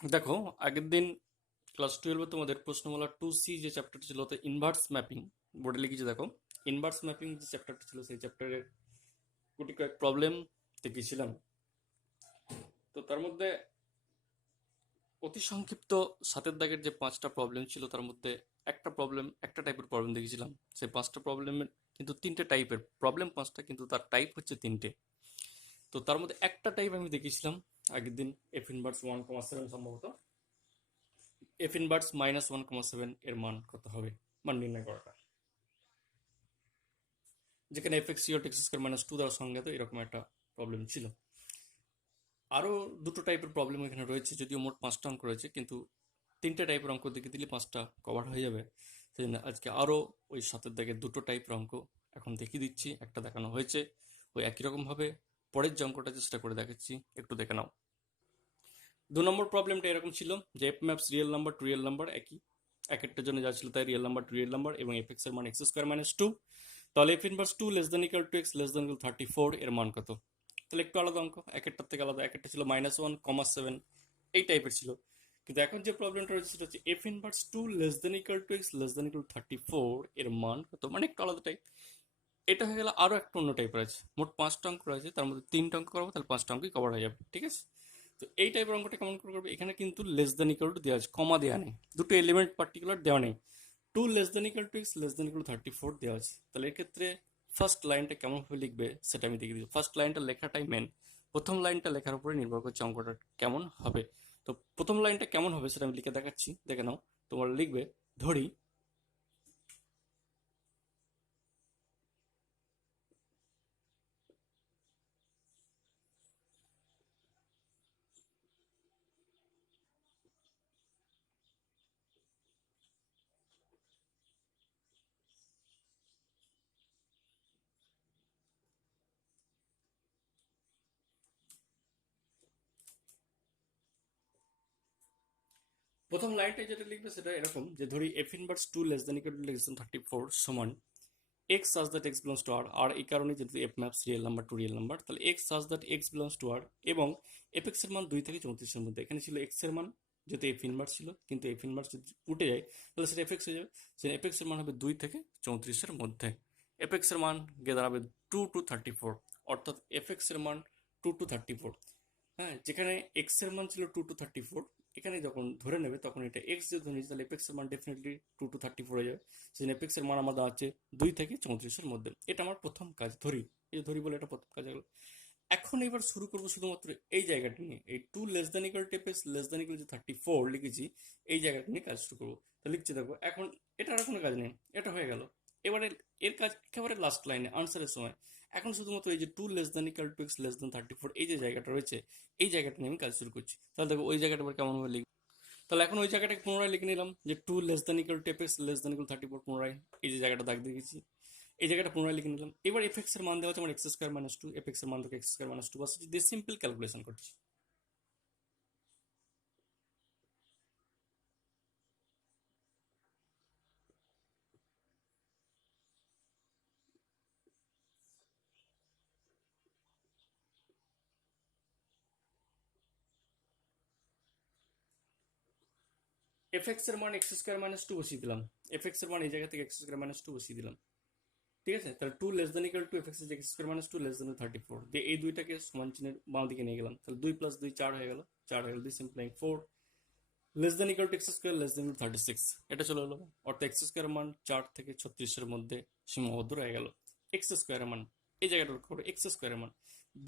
দেখো, আগের দিন ক্লাস 12 তোমাদের প্রশ্নমালা 2C যে চ্যাপ্টারটা ছিল, তো ইনভার্স ম্যাপিং বোর্ডে লিখেছি। দেখো, ইনভার্স ম্যাপিং যে চ্যাপ্টারটা ছিল সেই চ্যাপ্টারের গুটি কয়েক প্রবলেম দেখিয়েছিলাম। তো তার মধ্যে অতি সংক্ষিপ্ত সাতের দাগের যে 5টা প্রবলেম ছিল তার মধ্যে একটা টাইপের প্রবলেম দেখিয়েছিলাম। সেই 5টা প্রবলেমের কিন্তু 3টে টাইপের প্রবলেম, 5টা কিন্তু তার টাইপ হচ্ছে 3টে। তো তার মধ্যে একটা টাইপ আমি দেখিয়েছিলাম আগের দিন, এফ ইনভার্স 1,7 সম্ভবত। এফ ইনভার্স -1,7 এর মান কত হবে, মান নির্ণয় করাটা, যেখানে F x equal to x square -2 দ্বারা সংজ্ঞাত, এরকম একটা প্রবলেম ছিল। আরও দুটো টাইপের প্রবলেম এখানে রয়েছে, যদিও মোট 5টা অঙ্ক রয়েছে, কিন্তু 3টে টাইপের অঙ্ক দেখে দিলে 5টা কভার হয়ে যাবে। সেই জন্য আজকে আরও ওই সাতের দাগের দুটো টাইপের অঙ্ক এখন দেখিয়ে দিচ্ছি। একটা দেখানো হয়েছে, ওই একই রকমভাবে পরের যে অঙ্কটা চেষ্টা করে দেখাচ্ছি, একটু দেখে নাও। 2 নম্বর প্রবলেমটা এরকম ছিল যে F maps real number to real number, একই এক একটার জন্য যা ছিল তাই, real number to real number, এবং এফ এক্স এর মান এক্স স্কোয়ার -2। তাহলে F inverse 2 less than equal to x less than equal 34 এর মান কত? তাহলে একটু আলাদা অঙ্ক, এক একটার থেকে আলাদা। এক একটা ছিল -1,7 এই টাইপের ছিল, কিন্তু এখন যে প্রবলেমটা রয়েছে সেটা হচ্ছে F inverse 2 less than equal to x less than equal 34 এর মান কত, মানে একটু আলাদা টাইপ। এটা হয়ে গেল আরো একটা অন্য টাইপের আছে। মোট 5টা অঙ্ক রয়েছে, তার মধ্যে 3টা অঙ্ক করবো, তাহলে 5টা অঙ্কই কভার হয়ে যাবে, ঠিক আছে? তো এই টাইপের অঙ্কটা কেমন করে করবে, এখানে কিন্তু লেস দেন ইকুয়াল টু দেওয়া আছে, কমা দেওয়া নেই, দুটো এলিমেন্ট পার্টিকুলার দেওয়া নেই। 2 less than equal to x less than equal 34 দেওয়া আছে। তাহলে এক্ষেত্রে ফার্স্ট লাইনটা কেমন ভাবে লিখবে সেটা আমি দেখিয়ে দিই। ফার্স্ট লাইনটা লেখাটাই মেন, প্রথম লাইনটা লেখার উপরে নির্ভর করছে অঙ্কটা কেমন হবে। তো প্রথম লাইনটা কেমন হবে সেটা আমি লিখে দেখাচ্ছি, দেখে নাও। তোমরা লিখবে, ধরি প্রথম লাইনটা যেটা লিখবে সেটা এরকম, যে ধরি F inverse 2 less than equal to less than 34 সমান x such that x belongs to R. আর এই কারণে যেহেতু F maps real number to real number, তাহলে x such that x belongs to R, এবং এফ এক্স এর মান 2 থেকে 34 এর মধ্যে। এখানে ছিল এক্স এর মান, যেহেতু এফ ইনভার্স ছিল, কিন্তু এফ ইনভার্স যদি উঠে যায় তাহলে সেটা এফ এক্স হয়ে যাবে। সেটা এফ এক্স এর মান হবে 2 থেকে 34 এর মধ্যে। এফ এক্স এর মান গিয়ে দাঁড়াবে 2 টু 34, অর্থাৎ এফ এক্স এর মান 2 টু 34। হ্যাঁ, যেখানে এক্স এর মান ছিল 2 to 34, এখানে যখন ধরে নেবে তখন এটা এক্স যদি ধরে নিচ্ছে, তাহলে এফ এক্স এর মান ডেফিনেটলি 2 to 34 হয়ে যাবে। সেজন্য এফ এক্স এর মান আমাদের আছে 2 থেকে 34 এর মধ্যে। এটা আমার প্রথম কাজ, ধরি, এই যে ধরি বলে এটা প্রথম কাজ হলো। এখন এবার শুরু করবো শুধুমাত্র এই জায়গাটা নিয়ে, এই 2 less than equal to F x less than equal যে 34 লিখেছি, এই জায়গাটা নিয়ে কাজ শুরু করবো। তো লিখছি, দেখো এখন এটা আর কোনো কাজ নেই, এটা হয়ে গেল। এবারে এর কাজ একেবারে লাস্ট লাইনে আনসারের সময়। এখন শুধুমাত্র এই যে 2 less than equal to x less than 34 এই যে জায়গাটা রয়েছে, এই জায়গাটা নিয়ে আমি কাজ শুরু করছি। তাহলে দেখো ওই জায়গাটা আবার কেমন ভাবে লিখব। তাহলে এখন ওই জায়গাটাকে পুনরায় লিখে নিলাম, যে 2 less than equal to F x less than equal 34 পুনরায় এই যে জায়গাটা দাগ দিয়ে গেছি, এই জায়গাটা পুনরায় লিখে নিলাম। এবার এফ এক্স এর মান দেওয়া হচ্ছে আমার এক্স স্কোয়ার -2, এফ এক্স এর মান থেকে এক্স স্কোয়ার -2 বসে দিয়ে সিম্পল ক্যালকুলেশন করছি। এফ এক্স এর মান এক্স স্কোয়ার -2 বসিয়ে দিলাম, এফ এক্স এর মান এই জায়গা থেকে এক্স স্কোয়ার -2 বসিয়ে দিলাম, ঠিক আছে? তাহলে 2 less than equal to F x x square -2 less than 34 দিয়ে এই দুইটাকে সমান চিহ্নের বাম দিকে নিয়ে গেলাম। তাহলে 2 + 2 4 হয়ে গেল, 4 হয়ে গেল, দুই simplifying 4 less than equal to x square less দেন 36, এটা চলে এলো। অর্থাৎ এক্স স্কোয়ার মান 4 থেকে 36 এর মধ্যে সীমাবদ্ধ রয়ে গেল। এক্স স্কোয়ারের মান এই জায়গাটা লক্ষ্য করো, এক্স স্কোয়ারের মান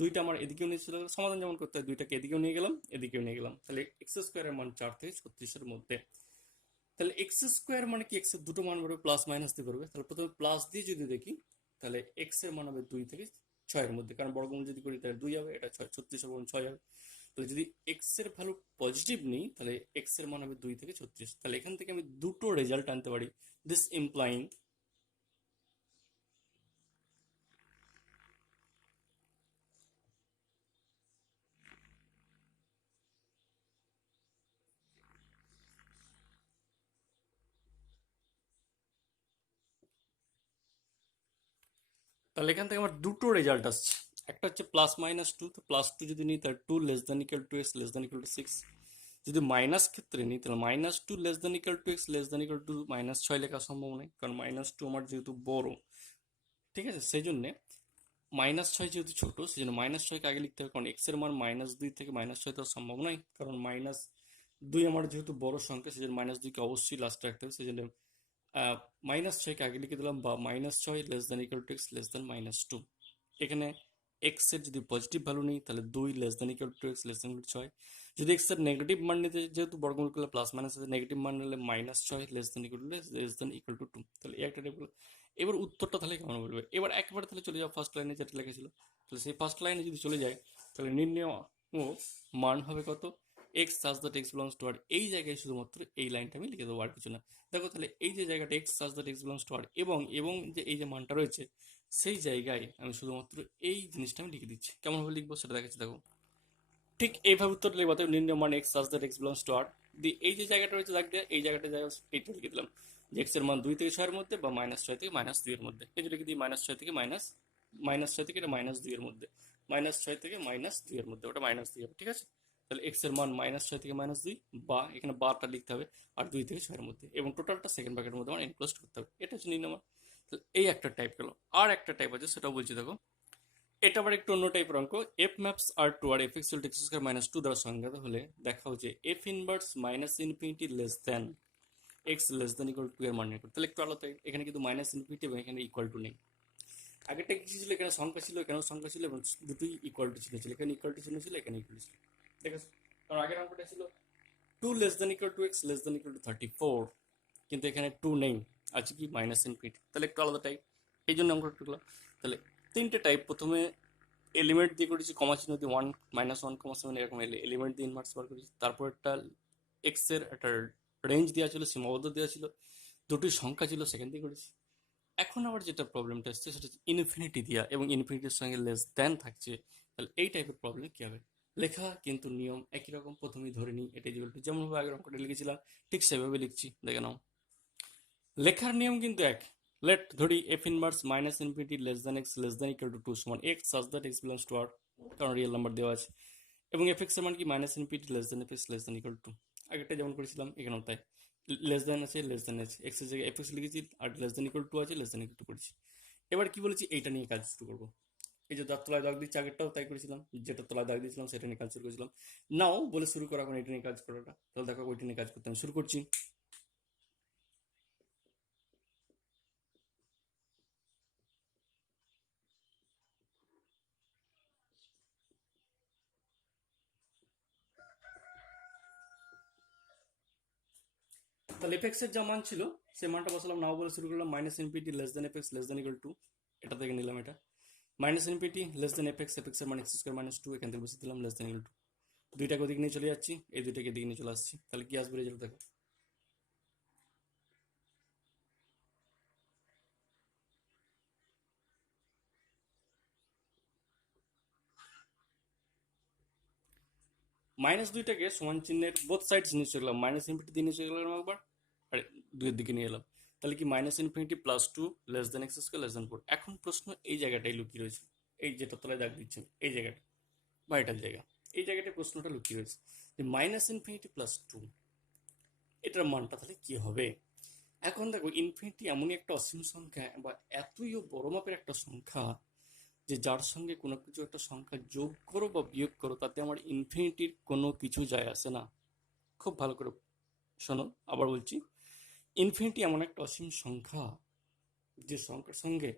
দুইটা আমার এদিকেও নিয়ে চলে গেল, সমাধান যেমন করতে হয় দুইটাকে এদিকেও নিয়ে গেলাম এদিকেও নিয়ে গেলাম, তাহলে এক্স স্কোয়ারের মান 4 থেকে 36 এর মধ্যে। তাহলে এক্স স্কোয়ার মানে কি, এক্স এর দুটো মান বেরোবে, প্লাস মাইনাস দিয়ে বেরোবে। তাহলে প্রথমে প্লাস দিয়ে যদি দেখি, তাহলে এক্স এর মান হবে 2 থেকে 6 এর মধ্যে, কারণ বর্গমূল যদি করি তাহলে 2 হবে, এটা 6 36 হবে 6 হবে। তাহলে যদি এক্স এর ভ্যালু পজিটিভ নিই তাহলে এক্স এর মান হবে 2 থেকে 36। তাহলে এখান থেকে আমি দুটো রেজাল্ট আনতে পারি, দিস ইমপ্লাইং, তাহলে এখান থেকে আমার দুটো রেজাল্ট আসছে। একটা হচ্ছে +-2, তো +2 যদি নিই তাহলে 2 less than equal to x less than equal two 6, যদি মাইনাস ক্ষেত্রে নিই তাহলে -2 less than equal to x less than equal two -6 লেখা সম্ভব নয়, কারণ -2 আমার যেহেতু বড়, ঠিক আছে, সেই জন্যে -6 যেহেতু ছোট, সেই জন্য -6কে আগে লিখতে হবে, কারণ এক্স এর মান -2 থেকে -6 তো সম্ভব নয়, কারণ -2 আমার যেহেতু বড় সংখ্যা, সেই জন্য -2কে অবশ্যই লাস্টে রাখতে হবে, সেই জন্য -6কে আগে লিখে দিলাম, বা -6 less than equal to x less দেন -2। এখানে এক্স এর যদি পজিটিভ ভ্যালু নেই তাহলে 2 less than equal to x less দেন 6। যদি এক্স এর নেগেটিভ মান নিতে, যেহেতু বর্গমূল করলে প্লাস মাইনাস আছে, নেগেটিভ মান নিলে -6 লেস দেন ইকুয়াল টু -2। তাহলে এই একটা টাইপ হলো। এবার উত্তরটা তাহলে কেমন বলবে, এবার একবার তাহলে চলে যাও ফার্স্ট লাইনে যেটা লেখা ছিল, তাহলে সেই ফার্স্ট লাইনে যদি চলে যায় তাহলে নির্ণয় মান হবে কত, x such that x belongs to R, এই জায়গায় শুধুমাত্র এই লাইনটা আমি লিখে দেবো, আর কিছু না। দেখো তাহলে এই যে জায়গাটা x such that x belongs to R, এবং এবং যে এই যে মানটা রয়েছে সেই জায়গায় আমি শুধুমাত্র এই জিনিসটা আমি লিখে দিচ্ছি। কেমনভাবে লিখবো সেটা দেখাচ্ছি, দেখো ঠিক এইভাবে উত্তর লিখবো, নির্ণয় মান x such that x belongs to R, দিয়ে এই যে জায়গাটা রয়েছে দাগ দিয়ে এই জায়গাটা জায়গা এইটা লিখে দিলাম যে এক্স এর মান 2 থেকে 6 এর মধ্যে, বা -6 থেকে -2 এর মধ্যে। এই যে লিখে দিই -6 থেকে -6 থেকে এটা -2 এর মধ্যে, -6 থেকে -2 এর মধ্যে, ওটা -2 হবে, ঠিক আছে। তাহলে এক্স এর মান -6 থেকে -2, বা এখানে বারটা লিখতে হবে, আর 2 থেকে 6 এর মধ্যে, এবং টোটালটা সেকেন্ড ব্র্যাকেটের মধ্যে আমার এনক্লোজ করতে হবে। এটা হচ্ছে নির্ণয় মান। তাহলে এই একটা টাইপ গেল। আর একটা টাইপ আছে, সেটাও বলছি, দেখো এটা আবার একটু অন্য টাইপের অঙ্ক। এফ ম্যাপস আর টু আর এফ এক্স এক্স স্কোয়ার -2 দ্বারা সংজ্ঞাত হলে দেখাও যে F inverse -minus infinity less than x less than equal two এর মান নির্ণয় করো। তাহলে একটু আলাদা, এখানে কিন্তু -ইনফিনিটি এবং এখানে ইকুয়াল টু নেই। আগেরটা কি ছিল, এখানে সংখ্যা ছিল, এখানেও সংখ্যা ছিল, এবং দুটোই ইকুয়াল টু চিহ্ন ছিল, এখানে ইকুয়াল টু চিহ্ন ছিল, এখানে ইকুয়াল ছিল, ঠিক আছে। কারণ আগের অঙ্কটা ছিল 2 less than equal to x less than equal two 34, কিন্তু এখানে 2 নেই, আছে কি -ইনফিনিটি, তাহলে একটু আলাদা টাইপ, এই জন্য অঙ্কটা একটু। তাহলে তিনটে টাইপ, প্রথমে এলিমেন্ট দিয়ে করেছি, কমা চিহ্ন দিয়ে 1 -1 7 এরকম এলিমেন্ট দিয়ে ইনভার্স বার করেছি। তারপর একটা এক্স এর একটা রেঞ্জ দেওয়া ছিল, সীমাবদ্ধ দেওয়া ছিল, দুটি সংখ্যা ছিল, সেখান দিয়ে করেছি। এখন আবার যেটা প্রবলেমটা এসছে সেটা হচ্ছে ইনফিনিটি দেওয়া এবং ইনফিনিটির সঙ্গে লেস দেন থাকছে। তাহলে এই টাইপের প্রবলেম কি হবে, লেখা কিন্তু নিয়ম একই রকম, প্রথমেই ধরে নিই এটা ইকুয়াল টু, যেমনভাবে আগের অঙ্কটা লিখেছিলাম ঠিক সেভাবে লিখছি, দেখে নাও। লেখার নিয়ম কিন্তু এক। লেট ধরি F inverse -minus infinity less than x less than equal to 2 সমান x such that x belongs to R, কারণ রিয়েল নাম্বার দেওয়া আছে, এবং এফ এক্স এর মান কি -ইনফিনিটি লেস দেন F x less than equal two, আগেরটা যেমন করেছিলাম এখানেও তাই, লেস দেন আছে, লেস দেন আছে, এক্স এর জায়গায় এফ এক্স লিখেছি, আর লেস দেন ইকুয়াল টু আছে, লেস দেন ইকুয়াল টু করেছি। এবার কি বলেছি, এইটা নিয়ে কাজ শুরু করবো। এই যে যার তলায় দাগ দিচ্ছি, আগেরটাও তাই করেছিলাম, যেটা তলায় দাগ দিয়েছিলাম সেটা নিয়ে কাজ শুরু করেছিলাম। নাও বলে শুরু করা, এখন এটা নিয়ে কাজ করাটা, তাহলে দেখো ওইটা নিয়ে কাজ করতে আমি শুরু করছি। তাহলে এফ এক্স এর যা মান ছিল সেই মানটা বসালাম, নাও বলে শুরু করলাম, -infinity less then F x less than equal to, এটা থেকে নিলাম এটা, -ইনফিনিটি লেস দেন এফ এক্স এর মান এক্স স্কোয়ার -2, এখান থেকে বসে দিলাম লেস দেন ইকুয়াল টু, দুইটাকে ওদিকে নিয়ে চলে যাচ্ছি, এই দুইটাকে দিকে নিয়ে চলে আসছি, তাহলে কি আসবে রেজাল্ট দেখো। -2টাকে সমান চিহ্নের বোথ সাইডস নিয়ে চলে গেলাম, -ইনফিনিটি দিয়ে নিয়ে চলে গেলাম একবার, আর দুইয়ের দিকে নিয়ে এলাম, তাহলে কি -infinity +2 less than x square less than 4। এখন প্রশ্ন এই জায়গাটাই লুকিয়ে রয়েছে, এই যেটা তলায় দাগ দিচ্ছেন এই জায়গাটা, বা এটার জায়গা, এই জায়গাটায় প্রশ্নটা লুকিয়ে রয়েছে যে -ইনফিনিটি +2 এটার মানটা তাহলে কি হবে। এখন দেখো ইনফিনিটি এমনই একটা অসীম সংখ্যা, বা এতই বড় মাপের একটা সংখ্যা, যে যার সঙ্গে কোনো কিছু একটা সংখ্যা যোগ করো বা বিয়োগ করো তাতে আমার ইনফিনিটির কোনো কিছু যায় আসে না। খুব ভালো করে শোনো, আবার বলছি, ইনফিনিটি এমন একটা অসীম সংখ্যা, যে সংখ্যার সঙ্গে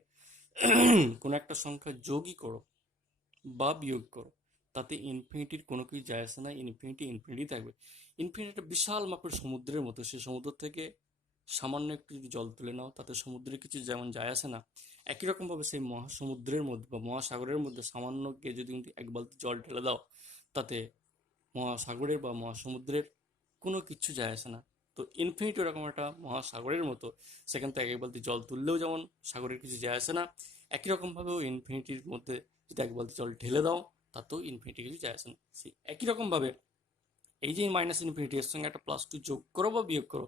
কোনো একটা সংখ্যা যোগই করো বা বিয়োগ করো তাতে ইনফিনিটির কোনো কিছু যায় আসে না, ইনফিনিটি ইনফিনিটি থাকবে। ইনফিনিটি একটা বিশাল মাপের সমুদ্রের মতো, সে সমুদ্র থেকে সামান্য একটু যদি জল তুলে নাও তাতে সমুদ্রের কিছু যেমন যায় আসে না, একই রকমভাবে সেই মহাসমুদ্রের মধ্যে বা মহাসাগরের মধ্যে সামান্য কে যদি এক বালতি জল ঢেলে দাও তাতে মহাসাগরের বা মহাসমুদ্রের কোনো কিচ্ছু যায় আসে না। তো ইনফিনিটি ওরকম একটা মহাসাগরের মতো, সেখান থেকে এক বালতি জল তুললেও যেমন সাগরের কিছু যায় আসে না, একই রকমভাবেও ইনফিনিটির মধ্যে যদি এক বালতি জল ঢেলে দাও তাতেও ইনফিনিটি কিছু যায় আসে না। সেই একই রকমভাবে এই যে -ইনফিনিটি এর সঙ্গে একটা +2 যোগ করো বা বিয়োগ করো,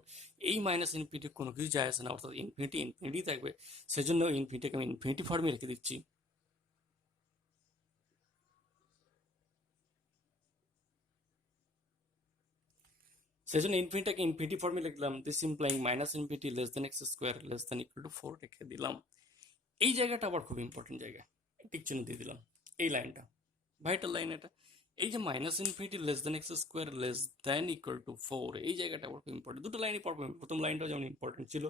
এই -ইনফিনিটি কোনো কিছু যায় আসে না, অর্থাৎ ইনফিনিটি ইনফিনিটি থাকবে। সেজন্য ইনফিনিটিকে আমি ইনফিনিটি ফর্মে রেখে দিচ্ছি। সেই জন্য ইনফিনিটাকে ইনফিনিটি ফর্মে লিখলাম, this ইমপ্লাইং minus infinity less than x square less than equal two 4 রেখে দিলাম। এই জায়গাটা আবার খুব ইম্পর্টেন্ট জায়গা, টিক চিহ্ন দিয়ে দিলাম। এই লাইনটা ভাইটাল লাইন এটা। এই যে minus infinity less than x square less than equal two 4, এই জায়গাটা আবার খুব ইম্পর্টেন্ট। দুটো লাইনই পড়বো, প্রথম লাইনটাও যেমন ইম্পর্টেন্ট ছিল,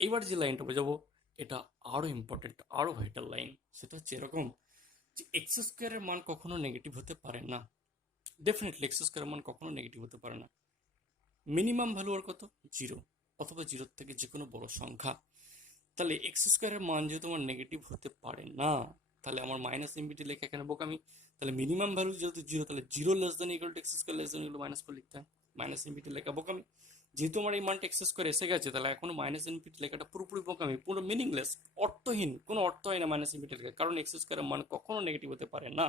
এইবার যে লাইনটা বোঝাবো এটা আরো ইম্পর্টেন্ট, আরো ভাইটাল লাইন। সেটা হচ্ছে এরকম যে এক্স স্কোয়ারের মান কখনো নেগেটিভ হতে পারে না। ডেফিনেটলি এক্স স্কোয়ারের মান কখনো নেগেটিভ হতে পারে না। মিনিমাম ভ্যালু আর কত? 0, অথবা 0 থেকে যে কোনো বড় সংখ্যা। তাহলে এক্স স্কোয়ারের মান যেহেতু আমার নেগেটিভ হতে পারে না, তাহলে আমার মাইনাস ইনফিনিটি লেখা এখানে বোকামি। তাহলে মিনিমাম ভ্যালু যেহেতু 0, তাহলে 0 less than equal to x square less than equal -4 লিখতে হয়। মাইনাস ইনফিনিটি লেখা বোকামি। যেহেতু আমার এই মানটা এক্স স্কোয়ার এসে গেছে, তাহলে এখন মাইনাস ইনফিনিটি লেখাটা পুরোপুরি বোকামি, পুরো মিনিংলেস, অর্থহীন, কোনো অর্থ হয় না মাইনাস ইনফিনিটি লেখা, কারণ এক্স স্কোয়ারের মান কখনো নেগেটিভ হতে পারে না।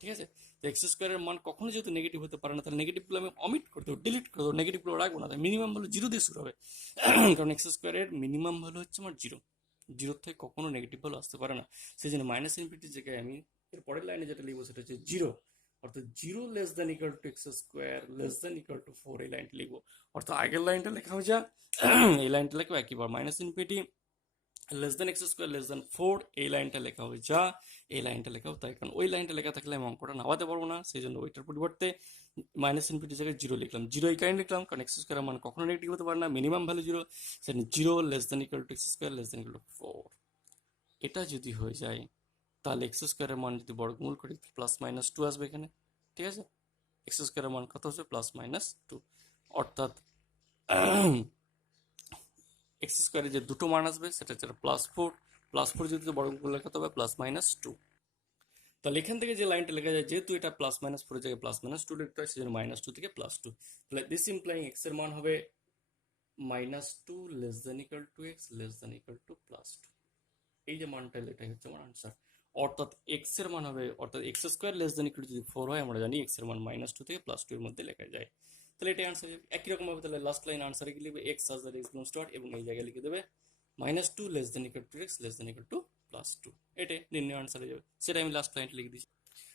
ঠিক আছে, তো এক্স স্কোয়ারের মান কখনো যেহেতু নেগেটিভ হতে পারে না, তাহলে নেগেটিভগুলো আমি অমিট করে দেবো, ডিলিট করে দেবো, নেগেটিভগুলো রাখবো না। তাই মিনিমাম ভ্যালু 0 দিয়ে শুরু হবে, কারণ এক্স স্কোয়ারের মিনিমাম ভ্যালু হচ্ছে আমার 0, 0 থেকে কখনো নেগেটিভ ভ্যালু আসতে পারে না। সেই জন্য মাইনাস ইনফিনিটির জায়গায় আমি এর পরের লাইনে যেটা লিখবো সেটা হচ্ছে 0, অর্থাৎ 0 less than equal to x square less than equal two 4, এই লাইনটা লিখবো। অর্থাৎ আগের লাইনটা লেখা হয়ে যা, এই লাইনটা লেখা একইবার, minus infinity less than x square less than 4, এই লাইনটা লেখা হয়ে যা, এই লাইনটা লেখাও তাই, কারণ ওই লাইনটা লেখা থাকলে আমি অঙ্কটা নামাতে পারবো না। সেই জন্য ওইটার পরিবর্তে মাইনাস ইনফিনিটির জায়গায় 0 লিখলাম। 0 এই কারণে লিখলাম কারণ এক্স স্কোয়ারের মান কখনো নেগেটিভ হতে পারে না, মিনিমাম ভ্যালু 0, সেটা 0 less than equal to x square less than equal two 4। এটা যদি হয়ে যায়, তাহলে এক্স স্কোয়ারের মান যদি বর্গমূল করি প্লাস মাইনাস 2 আসবে এখানে। ঠিক আছে, এক্স স্কোয়ারের মান কত হচ্ছে? প্লাস মাইনাস 2, অর্থাৎ এক্স স্কোয়ারে যে দুটো মান আসবে সেটা হচ্ছে +4, +4 যদি বর্গমূল লেখাতে হবে প্লাস মাইনাস 2। তাহলে এখান থেকে যে লাইনটা লেখা যায়, যেহেতু এটা প্লাস মাইনাস 4 জায়গায় প্লাস মাইনাস 2 লিখতে হয়, সেজন্য -2 থেকে +2। তাহলে দিস ইমপ্লাইং এক্স এর মান হবে -2 less than equal to x less than equal to +2। এই যে মানটা, এটাই হচ্ছে আমার আনসার। অর্থাৎ এক্স এর মান হবে, অর্থাৎ x square less than equal two যদি 4 হয়, আমরা জানি এক্স এর মান -2 থেকে +2 এর মধ্যে লেখা যায়। তাহলে এটাই আনসার। একই রকম ভাবে তাহলে লাস্ট লাইন আনসারে কি লিখবে? X such that x belongs to R, এবং এই জায়গায় লিখে দেবে -2 less than equal to x less than equal to +2। এটাই নির্ণয় আনসার হয়ে যাবে, সেটা আমি লাস্ট লাইনটা লিখে দিচ্ছি।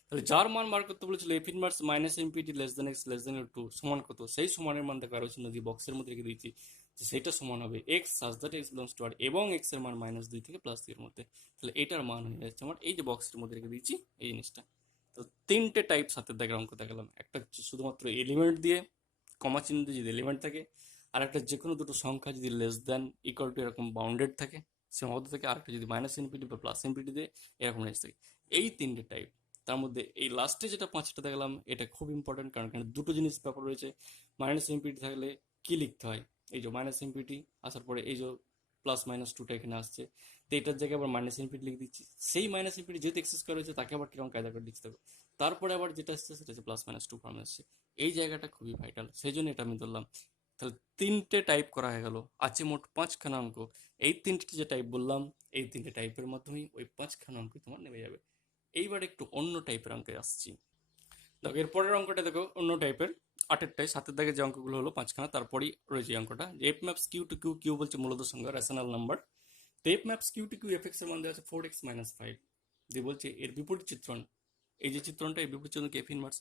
তাহলে যার মান বার করতে বলেছিল F inverse minus infinity less than x less than equal two সমান কত, সেই সমানের মান দেখো আরো চিহ্ন দিয়ে বক্সের মধ্যে রেখে দিয়েছি, যে সেটা সমান হবে x such that x belongs to R, এবং এক্স এর মান -2 থেকে +2 এর মধ্যে। তাহলে এটার মান হয়ে যাচ্ছে আমার এই যে বক্সের মধ্যে রেখে দিয়েছি এই জিনিসটা। তো তিনটে টাইপ সাথে দেখার অঙ্ক দেখালাম, একটা হচ্ছে শুধুমাত্র এলিমেন্ট দিয়ে, কমা চিহ্ন দিয়ে যদি এলিমেন্ট থাকে, আর একটা যে কোনো দুটো সংখ্যা যদি লেস দেন ইকুয়াল টু এরকম বাউন্ডেড থাকে, সীমাবদ্ধ থাকে, আরেকটা যদি মাইনাস ইনফিনিটি বা প্লাস ইনফিনিটি দিয়ে এরকম রেঞ্জ থাকে। এই তিনটে টাইপ, তার মধ্যে এই লাস্টে যেটা 5টা দেখলাম এটা খুব ইম্পর্টেন্ট, কারণ এখানে দুটো জিনিস ব্যাপার রয়েছে। মাইনাস ইনফিনিটি থাকলে কি লিখতে হয়, এই যে মাইনাস ইনফিনিটি আসার পরে এই যে প্লাস মাইনাস 2টা এখানে আসছে, তো এটার জায়গায় আবার মাইনাস ইনফিনিটি লিখে দিচ্ছি। সেই মাইনাস ইনফিনিটি যেহেতু এক্স স্কোয়ার রয়েছে, তাকে আবার কিরকম কায়দা করে লিখতে হবে। তারপরে আবার যেটা আসছে সেটা হচ্ছে +-2 ফর্ম আসছে। এই জায়গাটা খুবই ভাইটাল, সেই জন্য এটা আমি ধরলাম। তাহলে তিনটে টাইপ করা হয়ে গেল, আছে মোট 5খানা অঙ্ক। এই তিনটে যে টাইপ বললাম, এই তিনটে টাইপের মাধ্যমেই ওই 5খানা অঙ্ক তোমার নেমে যাবে। এইবার একটু অন্য টাইপের অঙ্কে আসছি। দেখো এর পরের অঙ্কটা দেখো অন্য টাইপের, 8টায় 7 দাগে যে অঙ্কগুলো হলো 5খানা, তারপরেই রয়েছে এই অঙ্কটা, যে F maps Q to Q, Q বলছে মূলত সংখ্যা, রেশনাল নাম্বার। তো F maps Q to Q, F X এর মান দেওয়া আছে 4x - 5, দিয়ে বলছে এর বিপরীত চিত্রণ, এই যে চিত্রণটা, এই বিপরীত চিত্রণকে এফ ইনভার্স,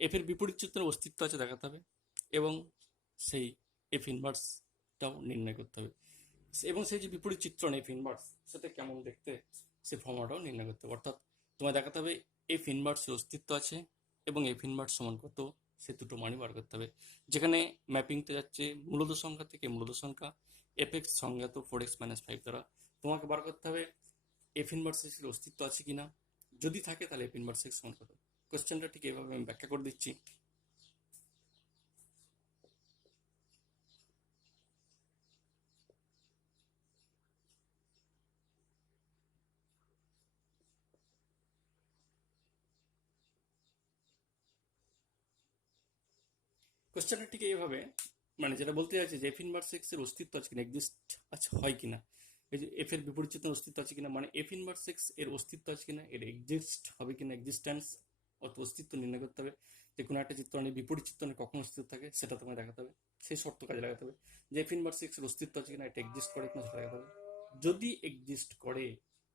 এফ এর বিপরীত চিত্রের অস্তিত্ব আছে দেখাতে হবে, এবং সেই এফ ইনভার্সটাও নির্ণয় করতে হবে, এবং সেই যে বিপরীত চিত্রণ এফ ইনভার্স সেটা কেমন দেখতে, সে ফর্মুলাটাও নির্ণয় করতে হবে। অর্থাৎ তোমায় দেখাতে হবে এফ ইনভার্সের অস্তিত্ব আছে এবং এফ ইনভার্স সমান কত, সে দুটো মানই বার করতে হবে। যেখানে ম্যাপিংটা যাচ্ছে মূলত সংখ্যা থেকে মূলত সংখ্যা, এফ এক্স সংজ্ঞাত 4x - 5 দ্বারা, তোমাকে বার করতে হবে এফ ইনভার্সের অস্তিত্ব আছে কিনা, যদি থাকে তাহলে এফ ইনভার্স এক্স সমান কত। কোশ্চেনটা ঠিক এভাবে আমি ব্যাখ্যা করে দিচ্ছি। কোশ্চেনটা ঠিক এইভাবে, মানে যেটা বলতে চাইছে যে এফ ইনভার্স এক্স এর অস্তিত্ব আছে কিনা, এক্সিস্ট আছে হয় কিনা, এই যে এফ এর বিপরীত চিত্রের অস্তিত্ব আছে কিনা, মানে এফ ইনভার্স এক্স এর অস্তিত্ব আছে কিনা, এর এক্সিস্ট হবে কিনা, এক্সিস্টেন্স অত অস্তিত্ব নির্ণয় করতে হবে। যে কোনো একটা চিত্রণের বিপরীত চিত্রণে কখন অস্তিত্ব থাকে সেটা তোমায় দেখাতে হবে, সেই শর্ত কাজে লাগাতে হবে। যে এফ ইনভার্স এক্স এর অস্তিত্ব আছে কিনা, এটা এক্সিস্ট করে কিনা সেটা দেখাতে হবে। যদি এক্সিস্ট করে,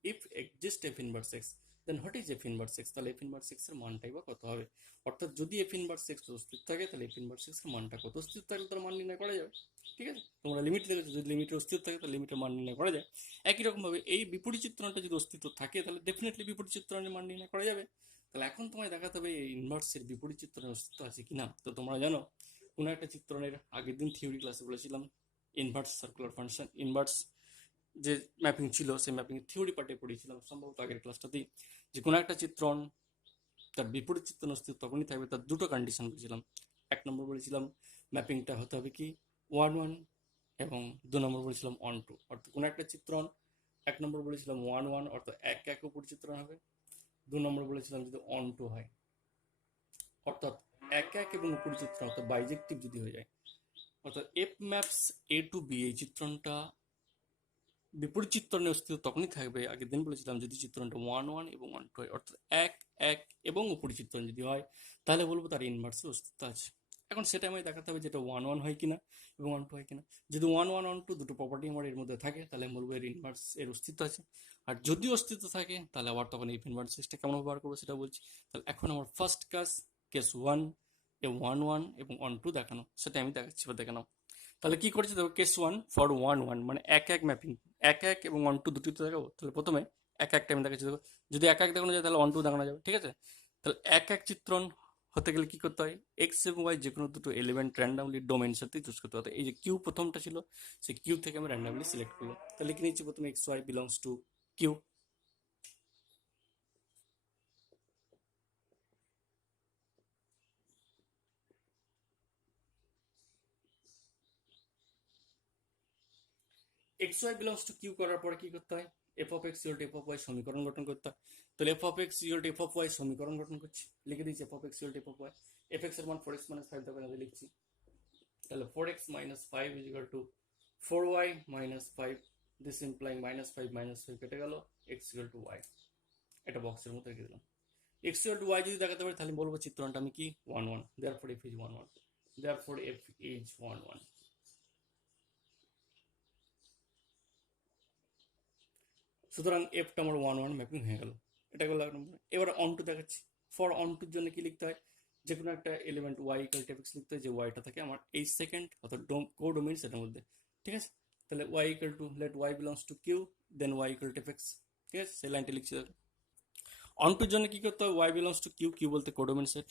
if exist F inverse X, then what is F inverse X, তাহলে এফ ইনভার্স এক্স এর মানটাই বা কত হবে। অর্থাৎ যদি এফ ইনভার্স এক্স অস্তিত্ব থাকে তাহলে এফ ইনভার্স এক্স এর মানটা কত, অস্তিত্ব থাকলে তার মান নির্ণয় করা যাবে। ঠিক আছে, তোমরা লিমিট দেখেছো, যদি লিমিটের অস্তিত্ব থাকে তাহলে লিমিটের মান নির্ণয় করা যায়। একই রকমভাবে এই বিপরীত চিত্রণটা যদি অস্তিত্ব থাকে তাহলে ডেফিনেটলি বিপরীত চিত্রণের মান নির্ণয় করা যাবে। তাহলে এখন তোমায় দেখাতে হবে এই ইনভার্সের বিপরীত চিত্রণের অস্তিত্ব আছে কিনা। তো তোমরা জানো কোনো একটা চিত্রণের আগের দিন থিওরি ক্লাসে বলেছিলাম ইনভার্স সার্কুলার ফাংশন, ইনভার্স যে ম্যাপিং ছিল সেই ম্যাপিং থিওরি পার্টে পড়িয়েছিলাম সম্ভবত আগের ক্লাসটাতেই, যে কোনো একটা চিত্রণ তার বিপরীত চিত্রণ অস্তিত্ব তখনই থাকবে, তার দুটো কন্ডিশন বলেছিলাম। এক নম্বর বলেছিলাম ম্যাপিংটা হতে হবে কি 1 1, এবং 2 নম্বর বলেছিলাম 1 2। অর্থাৎ কোনো একটা চিত্রণ, 1 নম্বর বলেছিলাম 1 1 অর্থাৎ 1 1 উপর চিত্রণ হবে, 2 নম্বর বলেছিলাম যদি 1 2 হয় অর্থাৎ 1 1 এবং উপর চিত্রণ অর্থাৎ বাইজেক্টিভ যদি হয়ে যায়, অর্থাৎ এফ ম্যাপস এ টু বি এই চিত্রণটা বিপরীত চিত্রণের অস্তিত্ব তখনই থাকবে, আগের দিন বলেছিলাম যদি চিত্রণটা 1 1 এবং 1 2 হয়, অর্থাৎ 1 1 এবং উপরি চিত্রণ যদি হয় তাহলে বলবো তার ইনভার্সের অস্তিত্ব আছে। এখন সেটা আমায় দেখাতে হবে যেটা 1 1 হয় কিনা এবং 1 2 হয় কিনা। যদি 1 1 1 2 দুটো প্রপার্টি আমার এর মধ্যে থাকে তাহলে আমি বলবো এর ইনভার্স এর অস্তিত্ব আছে। আর যদি অস্তিত্ব থাকে তাহলে আবার তখন এই ইনভার্স টা কেমন ব্যবহার করবো সেটা বলছি। তাহলে এখন আমার ফার্স্ট কাজ কেস 1 এ 1 1 এবং 1 2 দেখানো, সেটা আমি দেখাচ্ছি বা দেখানো। তাহলে কি করেছে দেখো, কেস 1 ফর 1 1 মানে 1 1 ম্যাপিং, 1 1 এবং 1 2 দুটি তো দেখাবো। তাহলে প্রথমে 1 1 আমি দেখাচ্ছি, দেখো যদি 1 1 দেখানো যায় তাহলে 1 2 দেখানো যাবে। ঠিক আছে, তাহলে 1 1 চিত্রণ হতে গেলে কি করতে হয়, এক্স এবং ওয়াই যে কোনো দুটো এলিমেন্ট র্যান্ডামলি ডোমেনের সাথে চুজ করতে হতো। এই যে কিউ প্রথমটা ছিল সেই কিউ থেকে আমি র্যান্ডামলি সিলেক্ট করলাম। তাহলে লিখে নিচ্ছি প্রথমে X Y belongs to Q. X Y belongs to Q করার পরে কি করতে হয়, F of X equal to F of Y সমীকরণ গঠন করতে হয়। তাহলে F of X equal to F of Y সমীকরণ গঠন করছি, লিখে দিচ্ছি F of X equal to F of Y. F X এর মান 4x - 5 দেখানো লিখছি, তাহলে 4x - 5 is equal to 4y - 5, this implying -5 -5 কেটে গেল, x equal to y, এটা বক্সের মধ্যে রেখে দিলাম। x equal to y যদি দেখাতে পারি তাহলে বলবো চিত্রণটা আমি কি 1 1, therefore f is 1 1, therefore f is 1 1। সুতরাং এফটা আমার 1 1 ম্যাপিং হয়ে গেল, এটা গেল এক নম্বর। এবার অন টু দেখাচ্ছি, ফর অন টুর জন্য কি লিখতে হয়, যে কোনো একটা element Y equal to X লিখতে হয়, যে ওয়াইটা থাকে আমার এই সেকেন্ড অর্থাৎ কোডোমেইন সেটার মধ্যে। ঠিক আছে, তাহলে Y equal to let Y belongs to Q then Y equal to X. ঠিক আছে, সেই লাইনটা লিখছি। অন টুর জন্য কি করতে হয়, Y belongs to Q, Q বলতে কোডোমেইন সেট,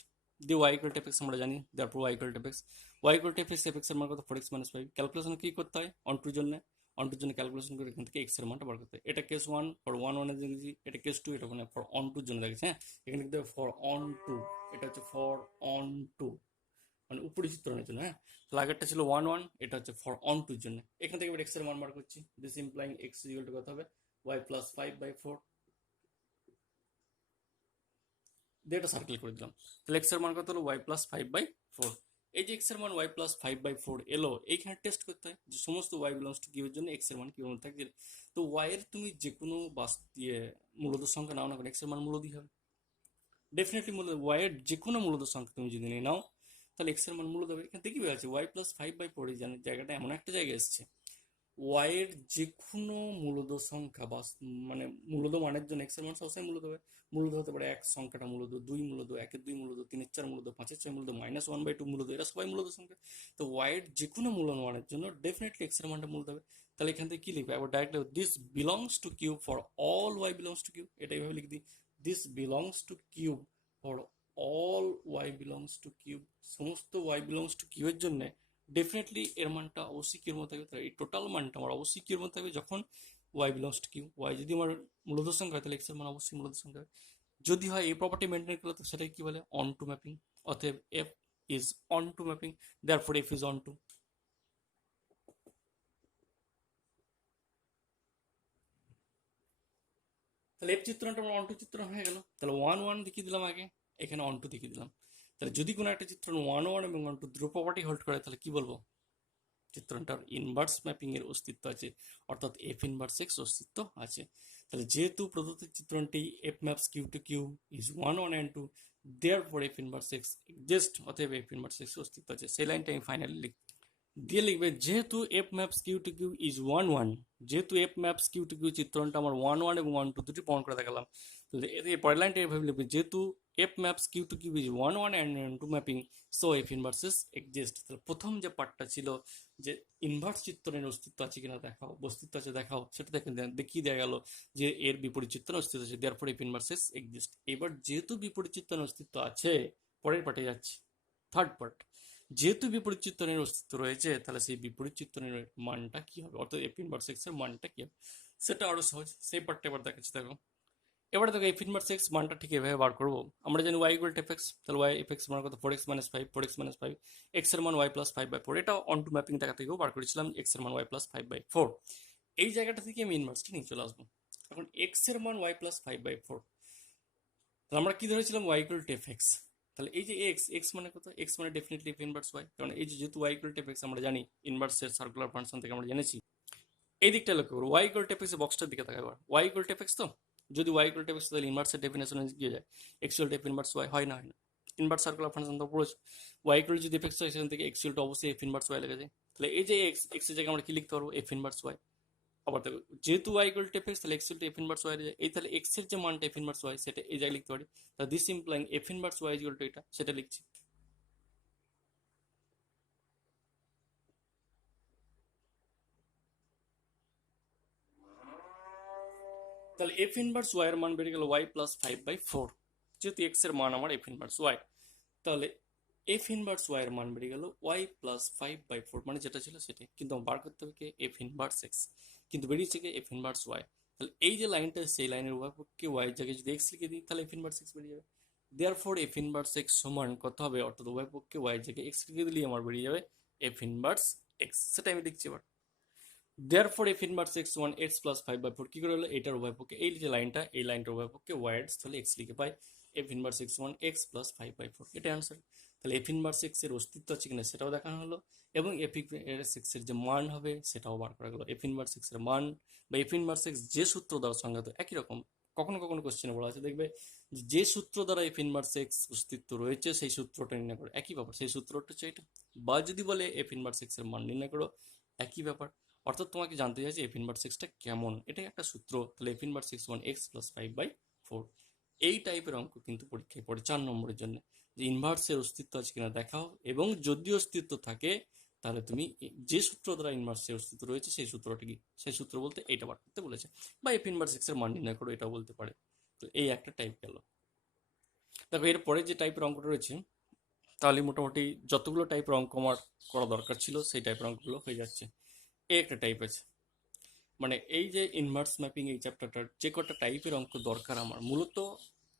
দিয়ে ওয়াই ইকুয়াল টু এক্স আমরা জানি, তারপর Y equal to X, Y equal to X এর মান কত 4x - 5। ক্যালকুলেশন কি করতে হয় অন টুর জন্য, অন টুর জন্য ক্যালকুলেশন করে এখান থেকে এক্স এর মানটা বার করতে হয়। এটা কেস 1 ফর 1 1 এর জন্য, এটা কেস 2, এটা মানে ফর অন টুর জন্য দেখেছি। হ্যাঁ, এখানে কিন্তু ফর অন টু, এটা হচ্ছে ফর অন টু মানে উপরি চিত্রণের জন্য। হ্যাঁ, তাহলে আগেরটা ছিল 1 1, এটা হচ্ছে ফর অন টুর জন্য। এখান থেকে এক্স এর মান বার করছি, দিস ইমপ্লাইং এক্স ইকুয়াল টু কত হবে, ওয়াই প্লাস 5/4 দিয়ে এটা সার্কেল করে দিলাম। তাহলে এক্স এর মান কত হলো, ওয়াই প্লাস 5/4। এই যে এক্স এর মান ওয়াই প্লাস 5/4 এলো, এইখানে টেস্ট করতে হয় যে সমস্ত ওয়াই বিলংস টু কিউ এর জন্য এক্স এর মান কিউর মধ্যে থাকবে। তো ওয়াই এর তুমি যে কোনো মূলদ সংখ্যা নাও না কেন, এক্স এর মান মূলদই হবে ডেফিনেটলি। মূলদ ওয়াই এর যে কোনো মূলদ সংখ্যা তুমি যদি নিয়ে নাও তাহলে এক্স এর মান মূলদ হবে। এখান থেকে কি আছে, ওয়াই প্লাস 5/4 এই জায়গাটা এমন একটা জায়গায় এসছে, ওয়াই এর যে কোনো মূলদ সংখ্যা বা মানে মূলদ মানের জন্য এক্স এর মান সবসময় মূলদ হবে। মূলদ হতে পারে 1 সংখ্যাটা মূলদ, 2 মূলদ, 1 2 মূলদ, 3 4 মূলদ, 5 6 মূলদ, -1/2 মূলদ, এরা সবাই মূলদ সংখ্যা। তো ওয়াই এর যে কোনো মূলদ মানের জন্য ডেফিনেটলি এক্স এর মানটা মূলদ হবে। তাহলে এখান থেকে কি লিখবে, আবার direct this belongs to Q for all Y belongs to Q, এটা এইভাবে লিখে দিই, this belongs to Q for all Y belongs to Q, সমস্ত ওয়াই বিলংস টু কিউ এর জন্য ডেফিনেটলি এর মানটা অবশ্যই কিউর মধ্যে থাকবে। তাহলে এই টোটাল মানটা আমার অবশ্যই কিউর মধ্যে থাকবে যখন Y belongs to Q. Y যদি আমার মূলদ সংখ্যা হয় তাহলে এক্স এর মান অবশ্যই মূলদ সংখ্যা হবে। যদি হয় এই প্রপার্টি মেনটেন করলে তো সেটাকে কি বলে, অন টু ম্যাপিং। অতএব F is onto mapping, therefore F is onto. তাহলে এফ চিত্রণটা আমার অন টু চিত্রণ হয়ে গেল। তাহলে 1 1 দেখিয়ে দিলাম আগে, এখানে অন টু দেখিয়ে দিলাম। তাহলে যদি কোনো একটা চিত্রণ 1 1 এবং 1 2 দুটো প্রপার্টি হোল্ড করে তাহলে কি বলবো, চিত্রণটার ইনভার্স ম্যাপিং এর অস্তিত্ব আছে, অর্থাৎ এফ ইনভার্স এক্স অস্তিত্ব আছে। তাহলে যেহেতু প্রদত্ত চিত্রণটি F maps Q to Q is 1 1 and 2, therefore F inverse x exist, অতএব এফ ইনভার্স এক্স অস্তিত্ব আছে। সেই লাইনটা আমি ফাইনালি লিখব, দিয়ে লিখবে যেহেতু F maps Q to Q is 1 1, যেহেতু F maps Q to Q চিত্রণটা আমার 1 1 এবং 1 2 দুটি প্রমাণ করে দেখালাম, এই পরের লাইনটা এভাবে লিখবে, যেহেতু F maps Q to Q is one one and to mapping so F inverses exist. তাহলে প্রথম যে পার্টটা ছিল যে ইনভার্স চিত্রণের অস্তিত্ব আছে কিনা দেখাও, অস্তিত্ব আছে দেখাও, সেটা দেখিয়ে দেওয়া গেল যে এর বিপরীত চিত্রণের অস্তিত্ব আছে, দেয়ারফর এফ ইনভার্সেস এক্সিস্ট। এবার যেহেতু বিপরীত চিত্রণের অস্তিত্ব আছে, পরের পার্টে যাচ্ছি, থার্ড পার্ট। যেহেতু বিপরীত চিত্রণের অস্তিত্ব রয়েছে, তাহলে সেই বিপরীত চিত্রণের মানটা কি হবে, অর্থাৎ এফ ইনভার্স এক্স এর মানটা কি হবে, সেটা আরো সহজ। সেই পার্টটা এবার দেখাচ্ছি, দেখো। এবারে দেখো এফ ইনভার্স এক্স মানটা ঠিক এভাবে বার করবো। আমরা জানি Y equal to F x, তাহলে ওয়াই এফ এক্স মান কত, 4x - 5, 4x - 5, এক্স এর মান y প্লাস 5/4। এটা অন টু ম্যাপিং টাকা থেকেও বার করেছিলাম, এক্স এর মান y প্লাস 5/4। এই জায়গাটা থেকে আমি ইনভার্সটা নিয়ে চলে আসবো। এখন এক্স এর মান y প্লাস 5/4, তাহলে আমরা কি ধরেছিলাম, y equal to F x. তাহলে এই যে এক্স, এক্স মানে কত, এক্স মানে ডেফিনেটলি এফ ইনভার্স ওয়াই, কারণ এই যে যেহেতু y equal to F x আমরা জানি, ইনভার্সের সার্কুলার ফাংশন থেকে আমরা জেনেছি। এই দিকটা লক্ষ্য করো, Y equal to F X এর বক্সটার দিকে তাকাবো। Y equal to F X, তো যদি Y equal to F x, তাহলে ইনভার্সের ডেফিনেশন কি যায়, X equal to F inverse Y, হয় না? হয় না? ইনভার্স সার্কুলার ফাংশন তো পড়েছে। ওয়াই ইকুয়াল যদি এফ এক্স হয়, সেখান থেকে এক্স ইকুয়াল টু অবশ্যই এফ ইনভার্স ওয়াই লেগে যায়। তাহলে এই যে এক্স, এক্স এর জায়গায় আমরা কি লিখতে পারবো, এফ ইনভার্স ওয়াই। আবার দেখো, যেহেতু Y equal to F x, তাহলে x equal to F inverse Y যায়। এই তাহলে এক্স এর যে মানটা এফ ইনভার্স ওয়াই, সেটা এই জায়গায় লিখতে পারি। তাহলে this implying F inverse Y equal to এটা, সেটা লিখছি। তাহলে এফ ইনভার্স ওয়াই এর মান বেড়ে গেল ওয়াই প্লাস 5/4, যেহেতু এক্স এর মান আমার এফ ইনভার্স ওয়াই। তাহলে এফ ইনভার্স ওয়াই এর মান বেড়ে গেল ওয়াই প্লাস 5/4, মানে যেটা ছিল সেটাই, কিন্তু আমার বার করতে হবে কে, এফ ইনভার্স এক্স, কিন্তু বেরিয়েছে কে, এফ ইনভার্স ওয়াই। তাহলে এই যে লাইনটা, সেই লাইনের উভয়পক্ষে ওয়াই এর জায়গায় যদি এক্স লিখে দিই, তাহলে এফ ইনভার্স এক্স বেরিয়ে যাবে। দেয়ারফর এফ ইনভার্স এক্স সমান কত হবে, অর্থাৎ উভয়পক্ষে ওয়াই এর জায়গায় এক্স লিখে দিলেই আমার বেরিয়ে যাবে এফ ইনভার্স এক্স। সেটা আমি লিখছি এবার। Therefore F inverse x one x plus 5/4 কি করে হলো, এটার উভয়পক্ষে এই যে লাইনটা, এই লাইনটার উভয়পক্ষে ওয়াই এর স্থলে এক্স লিখে পাই F inverse x one x plus 5/4, এটা অ্যান্সার। তাহলে এফ ইনভার্স এক্স এর অস্তিত্ব আছে কিনা সেটাও দেখানো হলো, এবং এফ ইনভার্স এক্স এর যে মান হবে সেটাও বার করা গেলো। এফ ইনভার্স এক্স এর মান বা এফ ইনভার্স এক্স যে সূত্র দ্বারা সংজ্ঞাত, একই রকম। কখনো কখনো কোশ্চেনে বলা আছে, দেখবে যে সূত্র দ্বারা এফ ইনভার্স এক্স অস্তিত্ব রয়েছে সেই সূত্রটা নির্ণয় করো, একই ব্যাপার, সেই সূত্রটা হচ্ছে এটা। বা যদি বলে এফ ইনভার্স এক্স এর মান নির্ণয় করো, একই ব্যাপার। অর্থাৎ তোমাকে জানতে চাইছে এফ ইনভার্স এক্সটা কেমন, এটাই একটা সূত্র। তাহলে F inverse x one x plus 5/4। এই টাইপের অঙ্ক কিন্তু পরীক্ষায় পড়ে 4 নম্বরের জন্য, যে ইনভার্সের অস্তিত্ব আছে কিনা দেখাও, এবং যদি অস্তিত্ব থাকে তাহলে তুমি যে সূত্র দ্বারা ইনভার্সের অস্তিত্ব রয়েছে সেই সূত্রটা কি, সেই সূত্র বলতে এইটা বার করতে বলেছে। বা এফ ইনভার্স এক্স এর মান নির্ণয় করো, এটাও বলতে পারে। তো এই একটা টাইপ গেল। দেখো এরপরে যে টাইপের অঙ্কটা রয়েছে, তাহলে মোটামুটি যতগুলো টাইপের অঙ্ক আমার করা দরকার ছিল সেই টাইপের অঙ্কগুলো হয়ে যাচ্ছে। এই একটা টাইপ আছে, মানে এই যে ইনভার্স ম্যাপিং এই চ্যাপ্টারটার যে কটা টাইপের অঙ্ক দরকার আমার, মূলত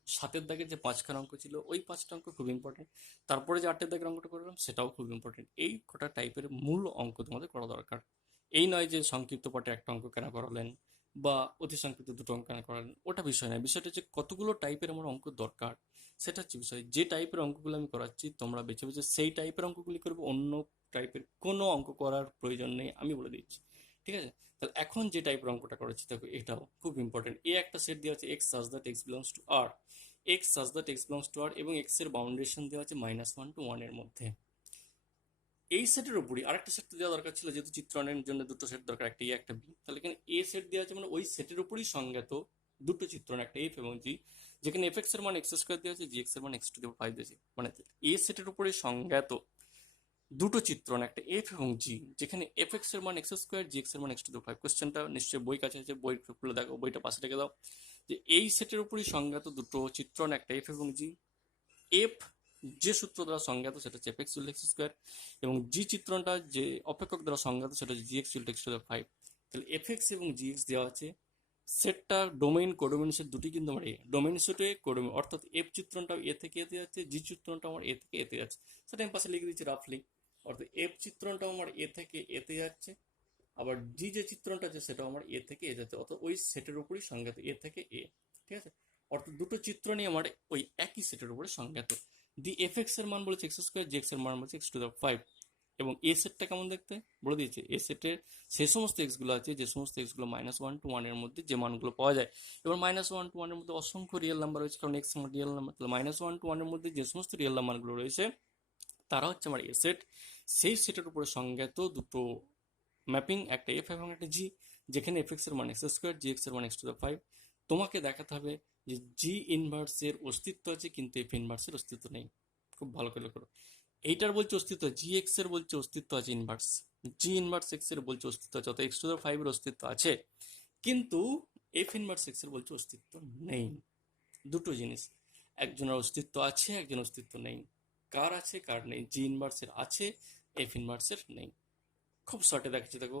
7এর দাগের যে 5খানা অঙ্ক ছিল ওই 5টা অঙ্ক খুব ইম্পর্টেন্ট, তারপরে যে 8এর দাগের অঙ্কটা করলাম সেটাও খুব ইম্পর্টেন্ট। এই কটা টাইপের মূল অঙ্ক তোমাদের করা দরকার। এই নয় যে সংক্ষিপ্ত পাঠে একটা অঙ্ক কেন করালেন বা অতি সংক্ষিপ্ত দুটো অঙ্ক কেন করালেন, ওটা বিষয় নয়। বিষয়টা হচ্ছে কতগুলো টাইপের আমার অঙ্ক দরকার, সেটা হচ্ছে বিষয়। যে টাইপের অঙ্কগুলো আমি করাচ্ছি তোমরা বেছে বেছে সেই টাইপের অঙ্কগুলি করবে, অন্য টাইপের কোনো অঙ্ক করার প্রয়োজন নেই, আমি বলে দিচ্ছি। ঠিক আছে? তাহলে এখন যে টাইপের অঙ্কটা করেছি দেখো, এটাও খুব ইম্পর্টেন্ট। এ একটা সেট দেওয়া আছে x such that x belongs to R, x such that x belongs to R, এবং এক্স এর বাউন্ডেশন দেওয়া আছে -1 to 1 এর মধ্যে। এই সেটের উপরই আরেকটা সেট দেওয়া দরকার ছিল, যেহেতু চিত্রায়নের জন্য দুটো সেট দরকার, একটা এ একটা বি। তাহলে এখানে এ সেট দেওয়া আছে, মানে ওই সেটের উপরই সংজ্ঞাত দুটো চিত্রণ, একটা এফ এবং জি, যেখানে এফ এক্স এর মান এক্স স্কোয়ার দেওয়া আছে, জি এক্স এর মান এক্স টু দি পাওয়ার 5 দিয়েছে। মানে এ সেটের উপরে সংজ্ঞাত দুটো চিত্রণ, একটা এফ এবং জি, যেখানে এফ এক্স এর মান এক্স স্কোয়ার, জি এক্স এর মান এক্স টু দি 5। কোশ্চেনটা নিশ্চয়ই বই কাছে আছে, বই খুলে দেখো, বইটা পাশে রেখে দাও। যে এই সেটের উপরই সংজ্ঞাত দুটো চিত্রণ, একটা এফ এবং জি। এফ যে সূত্র দ্বারা সংজ্ঞাত সেটা হচ্ছে F x equal x square, এবং জি চিত্রণটা যে অপেক্ষক দ্বারা সংজ্ঞাত সেটা হচ্ছে G x equal x to the 5। তাহলে এফ এক্স এবং জি এক্স দেওয়া আছে, সেটটা ডোমেইন কোডোমেইন সেট দুটি কিন্তু আমার এ, ডোমেইন সেটে কোডোমেইন, অর্থাৎ এফ চিত্রণটাও এ থেকে এতে যাচ্ছে, জি চিত্রণটা আমার এ থেকে এতে যাচ্ছে, সেটা আমি পাশে লিখে দিচ্ছি রাফলি। অর্থাৎ এফ চিত্রণটাও আমার এ থেকে এতে যাচ্ছে, আবার জি যে চিত্রণটা আছে সেটাও আমার এ থেকে এ যাচ্ছে, অর্থাৎ ওই সেটের উপরই সংজ্ঞাত এ থেকে এ। ঠিক আছে? অর্থাৎ দুটো চিত্রণই আমার ওই একই সেটের উপরে সংজ্ঞাত। দি এফ এক্স এর মান বলেছে এক্স স্কোয়ার, জি এক্স এর মান বলেছে এক্স টু দি 5। এবং এ সেটটা কেমন দেখতে বলে দিয়েছে, এ সেটের সে সমস্ত এক্স গুলো আছে যে সমস্ত এক্স গুলো -1 to 1 এর মধ্যে যে মানগুলো পাওয়া যায়। এবার -1 to 1 এর মধ্যে অসংখ্য রিয়েল নাম্বার রয়েছে, কারণ এক্স আমার রিয়েল নাম্বার। তাহলে -1 to 1 এর মধ্যে যে সমস্ত রিয়েল নাম্বারগুলো রয়েছে তারা হচ্ছে আমার এ সেট। সেই সেটের উপরে সংজ্ঞাত দুটো ম্যাপিং, একটা এফ এবং একটা জি, যেখানে এফ এক্স এর মান এক্স স্কোয়ার, জি এক্স এর মান এক্স টু দি 5। তোমাকে দেখাতে হবে যে জি ইনভার্সের অস্তিত্ব আছে কিন্তু এফ ইনভার্সের অস্তিত্ব নেই। খুব ভালো করে করো। এইটার বলছে অস্তিত্ব, জি এক্স এর বলছে অস্তিত্ব আছে ইনভার্স, জি ইনভার্স এক্স এর বলছে অস্তিত্ব আছে, অর্থাৎ এক্স টু দ্য ফাইভ এর অস্তিত্ব আছে, কিন্তু এফ ইনভার্স এক্স এর বলছে অস্তিত্ব নেই। দুটো জিনিস, একজনের অস্তিত্ব আছে, একজনের অস্তিত্ব নেই। কার আছে কার নেই? জি ইনভার্সের আছে, এফ ইনভার্সের নেই। খুব শর্টে দেখাচ্ছি, দেখো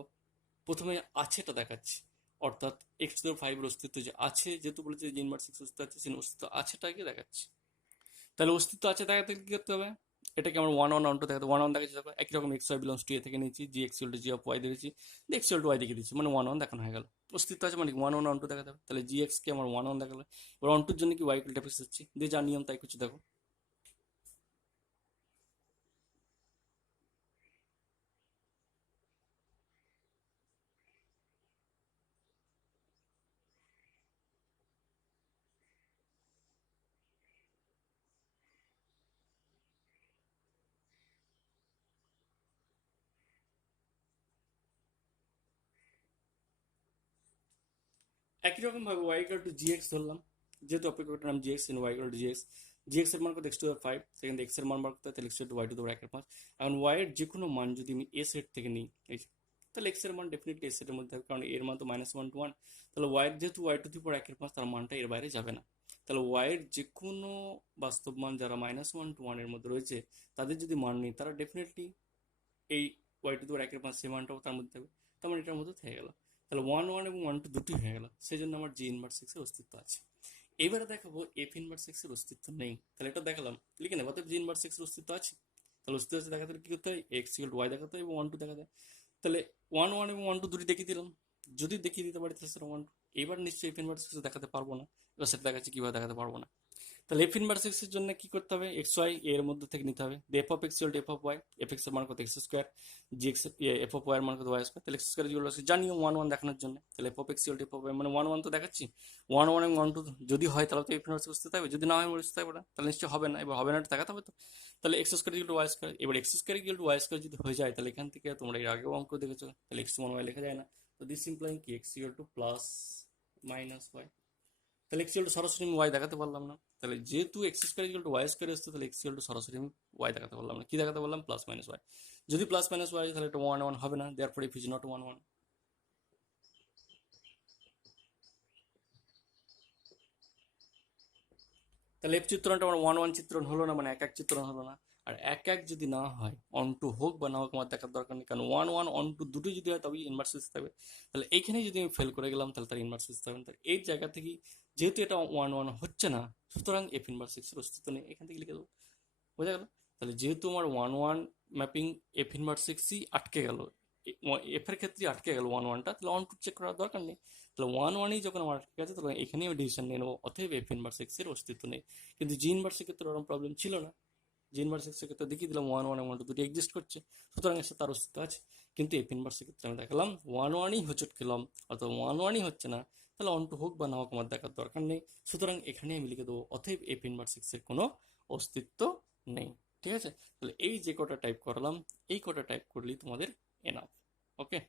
প্রথমে আছেটা দেখাচ্ছি, অর্থাৎ এক্স টু ফাইভ এর অস্তিত্ব যে আছে, যেহেতু বলেছে জি ইনভার্স এক্স অস্তিত্ব আছে, সেই অস্তিত্ব আছেটাকে দেখাচ্ছি। তাহলে অস্তিত্ব আছে দেখাতে কি করতে হবে? এটাকে আমার ওয়ান ওয়ান ওয়ান টু দেখাতে, ওয়ান ওয়ান দেখাচ্ছি, দেখো একই রকম x Y belongs to A থেকে নিয়েছি, G x equal to G of y দিয়েছি, এক্স ইকুয়াল টু ওয়াই দেখিয়ে দিচ্ছি, মানে ওয়ান ওয়ান দেখানো হয়ে গেল। অস্তিত্ব আছে মানে ওয়ান ওয়ান ওয়ান টু দেখাতে হবে, তাহলে জি এক্স কে আমার ওয়ান ওয়ান দেখালো। এবার ওয়ান টুর জন্য কি ওয়াই ইকুয়াল টু এক্স হচ্ছে, দিয়ে যা নিয়ম তাই কিছু দেখো। একই রকম ভাবে y equal to G x ধরলাম, যেহেতু অপেক্ষকের নাম G x, Y equal to G x, G x এর মান কত, এক্স টু দ্য ফাইভ, সেখানে এক্স এর মান বার করতে হয়, তাহলে x to y to the একের পাঁচ। এখন ওয়াই এর যে কোনো মান যদি আমি এ সেট থেকে নিই, এই যে, তাহলে এক্স এর মান ডেফিনেটলি এ সেটের মধ্যে হবে, কারণ এর মান তো মাইনাস ওয়ান টু ওয়ান। তাহলে ওয়াই এর যেহেতু ওয়াই টু দি পাওয়ার একের পাঁচ, তার মানটা এর বাইরে যাবে না। তাহলে ওয়াই এর যে কোনো বাস্তব মান যারা মাইনাস ওয়ান টু ওয়ান এর মধ্যে রয়েছে, তাদের যদি মান নেই, তারা ডেফিনেটলি এই ওয়াই টু দি পাওয়ার একের পাঁচ সেই মানটাও তার মধ্যে থাকবে, তার মানে এটার মধ্যে থেকে গেল। তাহলে ওয়ান ওয়ান এবং ওয়ান টু দুটি হয়ে গেল, সেই জন্য আমার জি ইনভার্স এক্স এর অস্তিত্ব আছে। এবারে দেখাবো এফ ইনভার্স এক্স এর অস্তিত্ব নেই, তাহলে এটা দেখালাম, লিখে নেব, অতএব জি ইনভার্স এক্স এর অস্তিত্ব আছে। তাহলে অস্তিত্ব আছে দেখাতে হলে কি করতে হয়, এক্স ইকুয়াল টু ওয়াই দেখাতে হয় এবং ওয়ান টু দেখাতে হয়। তাহলে ওয়ান ওয়ান এবং ওয়ান টু দুটি দেখিয়ে দিলাম, যদি দেখিয়ে দিতে পারি তাহলে সেটা ওয়ান টু। এবার নিশ্চয়ই এফ ইনভার্স এক্স দেখাতে পারবো না, এবার সেটা দেখাচ্ছি কিভাবে দেখাতে পারবো না। তাহলে এফ ইনভার্স এক্স এর জন্য কি করতে হবে, এক্স ওয়াই এর মধ্যে থেকে নিতে হবে, F of X equal to F of Y, F X এর মান কত X square, G X F of Y এর মান কত ওয়াই স্কোয়ার, তাহলে এক্স স্কোয়ার ইকুয়াল টু জানিও ওয়ান ওয়ান দেখানোর জন্য, তাহলে F of X equal to F of Y মানে ওয়ান ওয়ান তো দেখাচ্ছি, ওয়ান ওয়ান এবং ওয়ান টু যদি হয় তাহলে তো এফ ইনভার্স বুঝতে হবে, যদি না হয় বুঝতে হবে না, তাহলে নিশ্চয়ই হবে না, এবার হবে না দেখাতে হবে তো। তাহলে x square equal to Y square, এবার x square equal to Y square যদি হয়ে যায়, তাহলে এখান থেকে তোমরা এর আগেও অঙ্ক দেখেছো, তাহলে এক্স ওয়ান ওয়াই লেখা যায় না, তো দিস ইমপ্লাইং কি X equal to plus minus Y. তাহলে এক্স ইকুয়াল টু সরাসরি আমি ওয়াই দেখাতে পারলাম না, তাহলে যেহেতু X square equal to Y square আসছে, তাহলে এক্স ইকুয়াল টু সরাসরি আমি ওয়াই দেখাতে পারলাম না, কি দেখাতে পারলাম, প্লাস মাইনাস ওয়াই। যদি প্লাস মাইনাস ওয়াই তাহলে এটা ওয়ান ওয়ান হবে না, therefore if is not one one. তাহলে এফ চিত্রণটা আমার ওয়ান ওয়ান চিত্রণ হলো না, মানে এক এক চিত্রণ হলো না। আর এক এক যদি না হয়, অন টু হোক বা না হোক আমার দেখার দরকার নেই, কারণ ওয়ান ওয়ান অন টু দুটোই যদি হয় তবেই ইনভার্সিস থাকবে। তাহলে এইখানে যদি আমি ফেল করে গেলাম, তাহলে তার ইনভার্সিস থাকবে না। তাহলে এই জায়গা থেকেই যেহেতু এটা ওয়ান ওয়ান হচ্ছে না, সুতরাং এফ ইনভার্সিক্সের অস্তিত্ব নেই, এখান থেকে লিখে দেবো, বোঝা গেল। তাহলে যেহেতু আমার ওয়ান ওয়ান ম্যাপিং এফ ইনভার্সিক্সই আটকে গেল, এফ এর ক্ষেত্রে আটকে গেল ওয়ান ওয়ানটা, তাহলে ওয়ান টু চেক করার দরকার নেই। তাহলে ওয়ান ওয়ানই যখন আমার আটকে গেছে, তাহলে এখানেই আমি ডিসিশন নিয়ে নেবো, অতএব এফ ইনভার্স এক্স এর অস্তিত্ব নেই। কিন্তু জি ইনভার্স ক্ষেত্রে ওরকম প্রবলেম ছিল না, জি ইনভার্স এক্স এর ক্ষেত্রে দেখিয়ে দিলাম ওয়ান ওয়ান এবং ওয়ান টু দুটি এক্সিস্ট করছে, সুতরাং এর সাথে তার অস্তিত্ব আছে। কিন্তু এফ ইনভার্স ক্ষেত্রে আমি দেখালাম ওয়ান ওয়ানই হোঁচট খেলাম, অর্থাৎ ওয়ান ওয়ানই হচ্ছে না, তাহলে অন টু হোক বা না হোক আমার দেখার দরকার নেই, সুতরাং এখানে আমি লিখে দেবো অতএব এফ ইনভার্স এক্স এর কোনো অস্তিত্ব নেই। ঠিক আছে, তাহলে এই যে কটা টাইপ করলাম, এই কটা টাইপ করলেই তোমাদের এনাফ। ওকে।